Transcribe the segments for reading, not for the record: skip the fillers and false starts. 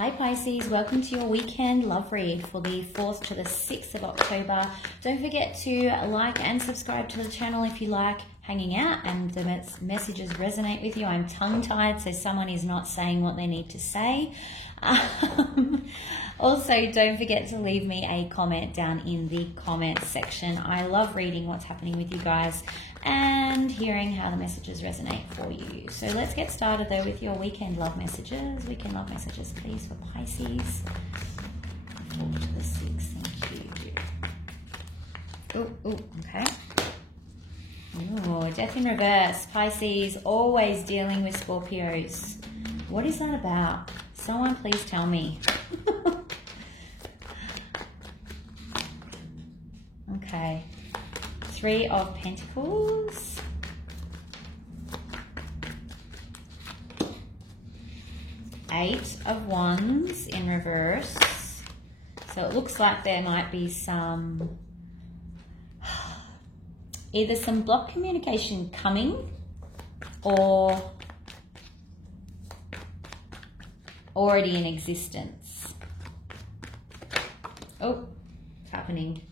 Hi Pisces, welcome to your weekend love read for the 4th to the 6th of October. Don't forget to like and subscribe to the channel if you like hanging out and the messages resonate with you. I'm tongue-tied, so someone is not saying what they need to say. Also, don't forget to leave me a comment down in the comments section. I love reading what's happening with you guys and hearing how the messages resonate for you. So let's get started though with your weekend love messages. Weekend love messages, please, for Pisces. 4 to the 6th, thank you. Okay. Oh, Death in reverse. Pisces, always dealing with Scorpios. What is that about? Someone please tell me. Okay. 3 of Pentacles. Eight of Wands in reverse. So it looks like there might be some, either some blocked communication coming or already in existence. Oh, it's happening.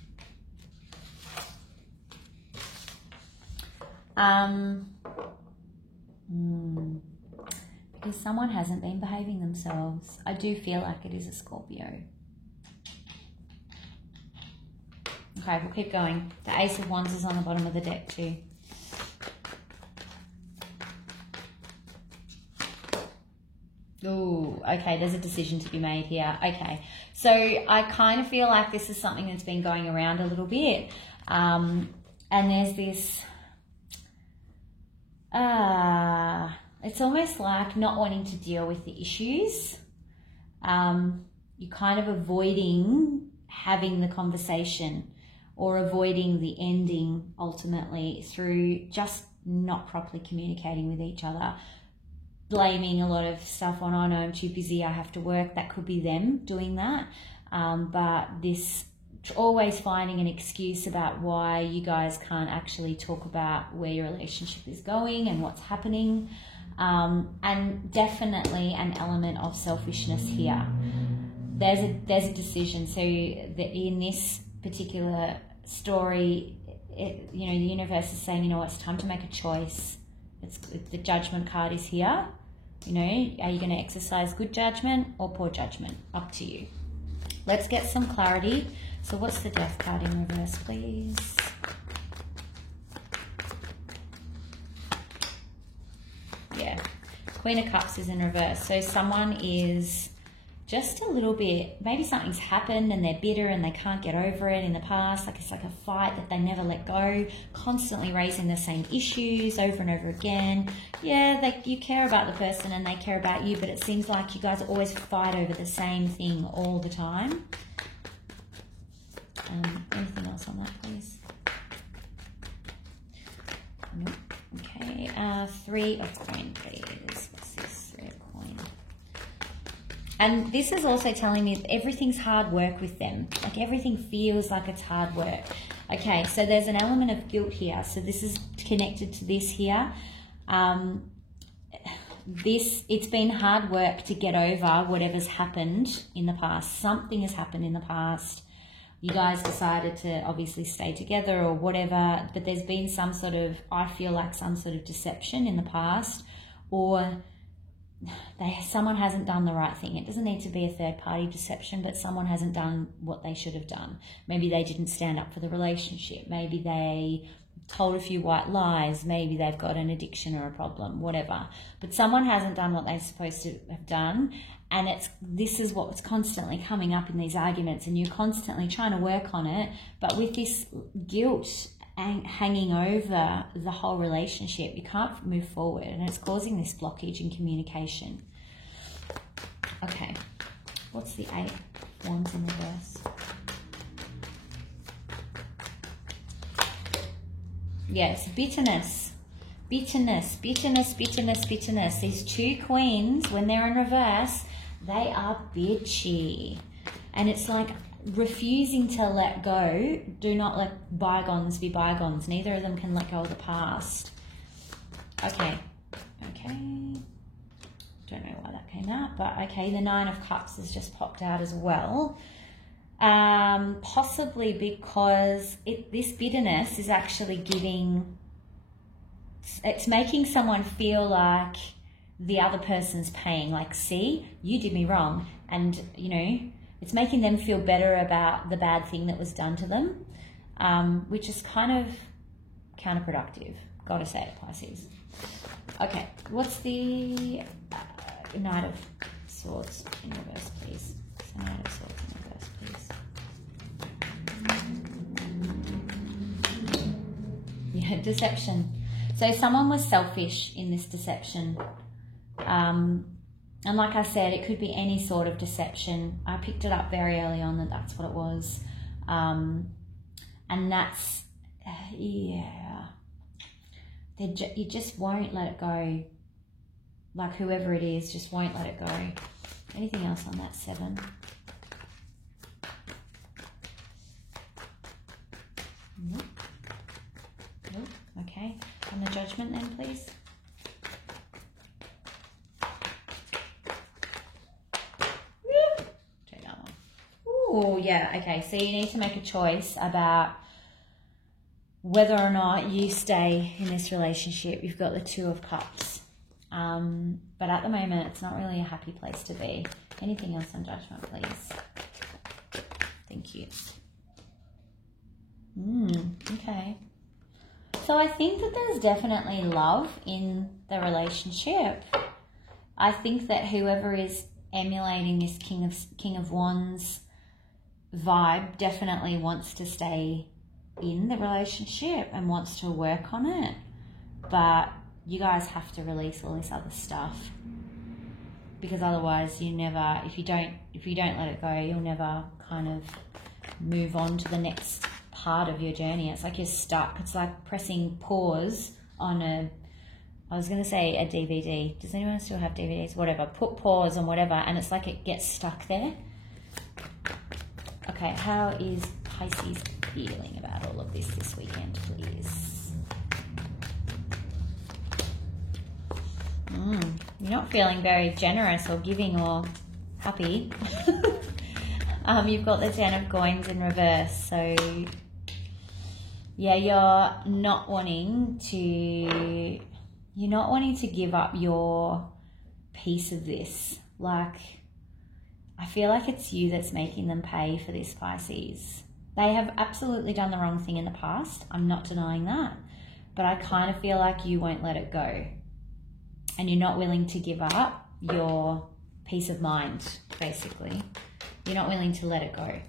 Because someone hasn't been behaving themselves. I do feel like it is a Scorpio. Okay, we'll keep going. The Ace of Wands is on the bottom of the deck too. Ooh, okay, there's a decision to be made here. Okay, so I kind of feel like this is something that's been going around a little bit. And there's this... it's almost like not wanting to deal with the issues. You're kind of avoiding having the conversation or avoiding the ending ultimately through just not properly communicating with each other. Blaming a lot of stuff on, oh no, I'm too busy, I have to work. That could be them doing that. But this always finding an excuse about why you guys can't actually talk about where your relationship is going and what's happening. And definitely an element of selfishness here. There's a decision. So in this particular story, the universe is saying, you know what, it's time to make a choice. The Judgment card is here. You know, are you going to exercise good judgment or poor judgment? Up to you. Let's get some clarity. So what's the Death card in reverse, please? Yeah. Queen of Cups is in reverse. So someone is just a little bit, maybe something's happened and they're bitter and they can't get over it in the past. Like it's like a fight that they never let go, constantly raising the same issues over and over again. Yeah, you care about the person and they care about you, but it seems like you guys always fight over the same thing all the time. Anything else on that, please? Nope. Okay, 3 of Coin, please. What's this? 3 of Coin. And this is also telling me everything's hard work with them. Like everything feels like it's hard work. Okay, so there's an element of guilt here. So this is connected to this here. It's been hard work to get over whatever's happened in the past. Something has happened in the past. You guys decided to obviously stay together or whatever, but there's been some sort of, I feel like some sort of deception in the past, or someone hasn't done the right thing. It doesn't need to be a third party deception, but someone hasn't done what they should have done. Maybe they didn't stand up for the relationship. Maybe they told a few white lies. Maybe they've got an addiction or a problem, whatever. But someone hasn't done what they're supposed to have done. And this is what's constantly coming up in these arguments, and you're constantly trying to work on it. But with this guilt hanging over the whole relationship, you can't move forward, and it's causing this blockage in communication. Okay, what's the 8 of Wands in reverse? Yes, bitterness. Bitterness, bitterness, bitterness, bitterness. These 2 queens, when they're in reverse, they are bitchy. And it's like refusing to let go. Do not let bygones be bygones. Neither of them can let go of the past. Okay. Okay. Don't know why that came out, but okay, the Nine of Cups has just popped out as well. Possibly because this bitterness is actually it's making someone feel like the other person's paying, like, see, you did me wrong. And, you know, it's making them feel better about the bad thing that was done to them, which is kind of counterproductive. Gotta say it, Pisces. Okay, what's the Knight of Swords in reverse, please? So Knight of Swords in reverse, please. Yeah, deception. So someone was selfish in this deception. And like I said, it could be any sort of deception. I picked it up very early on that that's what it was. And that's, yeah. You just won't let it go. Like whoever it is, just won't let it go. Anything else on that 7? Nope. Nope. Okay. On the Judgment then, please. Take that one. Oh, yeah. Okay. So you need to make a choice about whether or not you stay in this relationship. You've got the Two of Cups. But at the moment, it's not really a happy place to be. Anything else on Judgment, please? Thank you. Okay. So I think that there's definitely love in the relationship. I think that whoever is emulating this King of Wands vibe definitely wants to stay in the relationship and wants to work on it. But you guys have to release all this other stuff, because otherwise you never, if you don't let it go, you'll never kind of move on to the next part of your journey. It's like you're stuck. It's like pressing pause on I was going to say a DVD. Does anyone still have DVDs? Whatever. Put pause on whatever, and it's like it gets stuck there. Okay, how is Pisces feeling about all of this weekend, please? You're not feeling very generous or giving or happy. You've got the Ten of Coins in reverse, so yeah, you're not wanting to give up your piece of this. Like, I feel like it's you that's making them pay for this, Pisces. They have absolutely done the wrong thing in the past. I'm not denying that, but I kind of feel like you won't let it go. And you're not willing to give up your peace of mind, basically. You're not willing to let it go.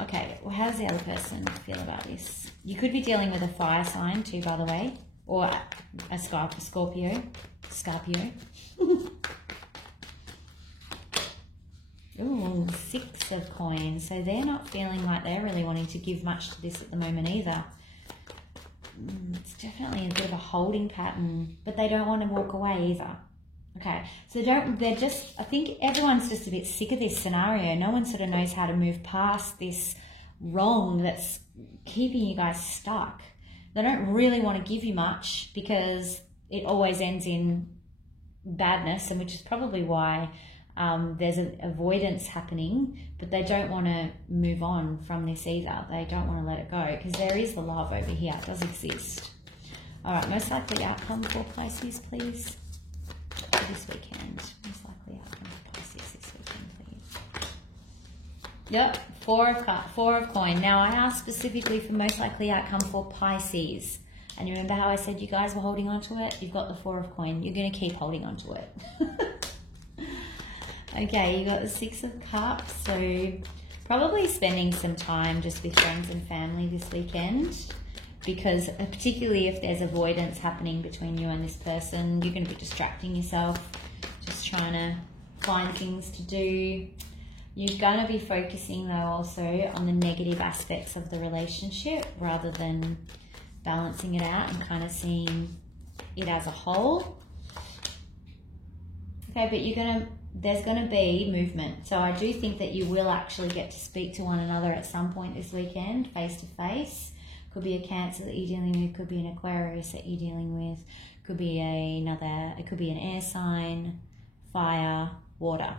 Okay, well, how does the other person feel about this? You could be dealing with a fire sign too, by the way, or a Scorpio. Ooh, 6 of Coins. So they're not feeling like they're really wanting to give much to this at the moment either. It's definitely a bit of a holding pattern, but they don't want to walk away either. Okay, so I think everyone's just a bit sick of this scenario. No one sort of knows how to move past this wrong that's keeping you guys stuck. They don't really want to give you much because it always ends in badness, and which is probably why there's an avoidance happening, but they don't want to move on from this either. They don't want to let it go because there is the love over here. It does exist. All right, most likely outcome for Pisces, please, for this weekend. Most likely outcome for Pisces this weekend, please. Yep, four of coin. Now, I asked specifically for most likely outcome for Pisces. And you remember how I said you guys were holding on to it? You've got the 4 of coin. You're going to keep holding on to it. Okay, you got the 6 of Cups, so probably spending some time just with friends and family this weekend, because particularly if there's avoidance happening between you and this person, you're going to be distracting yourself, just trying to find things to do. You're going to be focusing though also on the negative aspects of the relationship rather than balancing it out and kind of seeing it as a whole. Okay, but there's going to be movement. So I do think that you will actually get to speak to one another at some point this weekend, face to face. Could be a Cancer that you're dealing with, could be an Aquarius that you're dealing with, Could be it could be an air sign, fire, water.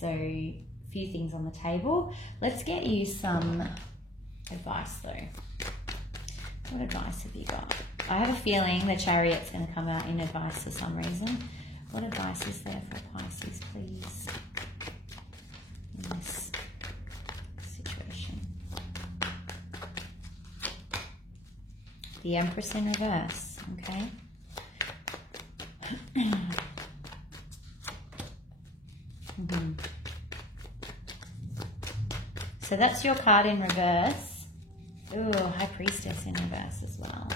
So a few things on the table. Let's get you some advice though. What advice have you got? I have a feeling the Chariot's going to come out in advice for some reason. What advice is there for Pisces, please, in this situation? The Empress in reverse, okay? So that's your card in reverse. Ooh, High Priestess in reverse as well.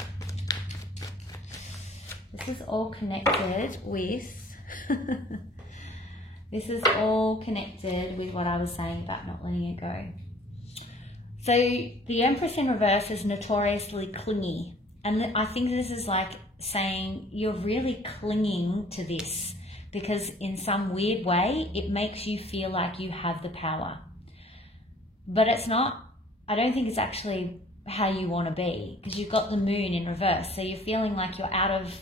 This is all connected with this is all connected with what I was saying about not letting it go. So the Empress in reverse is notoriously clingy. And I think this is like saying you're really clinging to this because in some weird way, it makes you feel like you have the power. But it's not, I don't think it's actually how you want to be because you've got the Moon in reverse. So you're feeling like you're out of,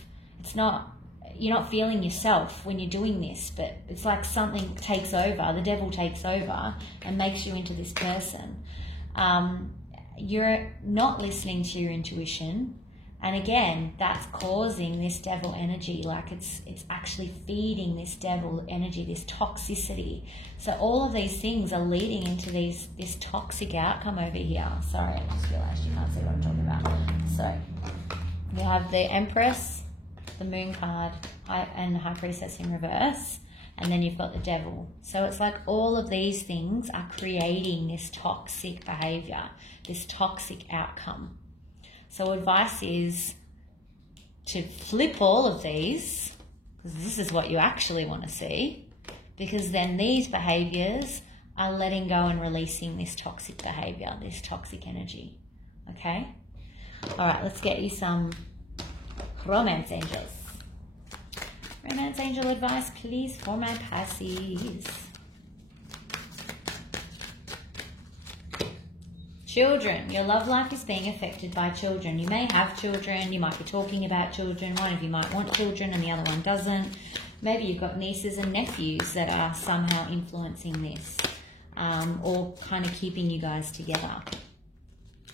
you're not feeling yourself when you're doing this, but it's like something takes over, the devil takes over and makes you into this person. You're not listening to your intuition. And again, that's causing this devil energy, like it's actually feeding this devil energy, this toxicity. So all of these things are leading into this toxic outcome over here. Sorry, I just realized you can't see what I'm talking about. So you have the Empress, the Moon card, and the High Priestess in reverse, and then you've got the devil. So it's like all of these things are creating this toxic behavior, this toxic outcome. So advice is to flip all of these, because this is what you actually want to see, because then these behaviors are letting go and releasing this toxic behavior, this toxic energy. Okay? All right, let's get you some romance angels. Romance angel advice, please, for my Pisces. Children, your love life is being affected by children. You may have children, you might be talking about children, one of you might want children and the other one doesn't. Maybe you've got nieces and nephews that are somehow influencing this or kind of keeping you guys together.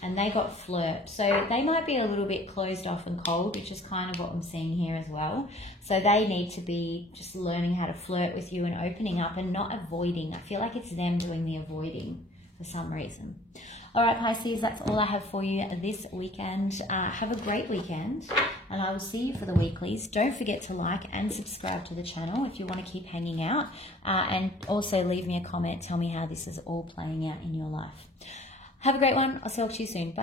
And they got flirt. So they might be a little bit closed off and cold, which is kind of what I'm seeing here as well. So they need to be just learning how to flirt with you and opening up and not avoiding. I feel like it's them doing the avoiding for some reason. All right, Pisces, that's all I have for you this weekend. Have a great weekend, and I will see you for the weeklies. Don't forget to like and subscribe to the channel if you want to keep hanging out, and also leave me a comment. Tell me how this is all playing out in your life. Have a great one. I'll talk to you soon. Bye.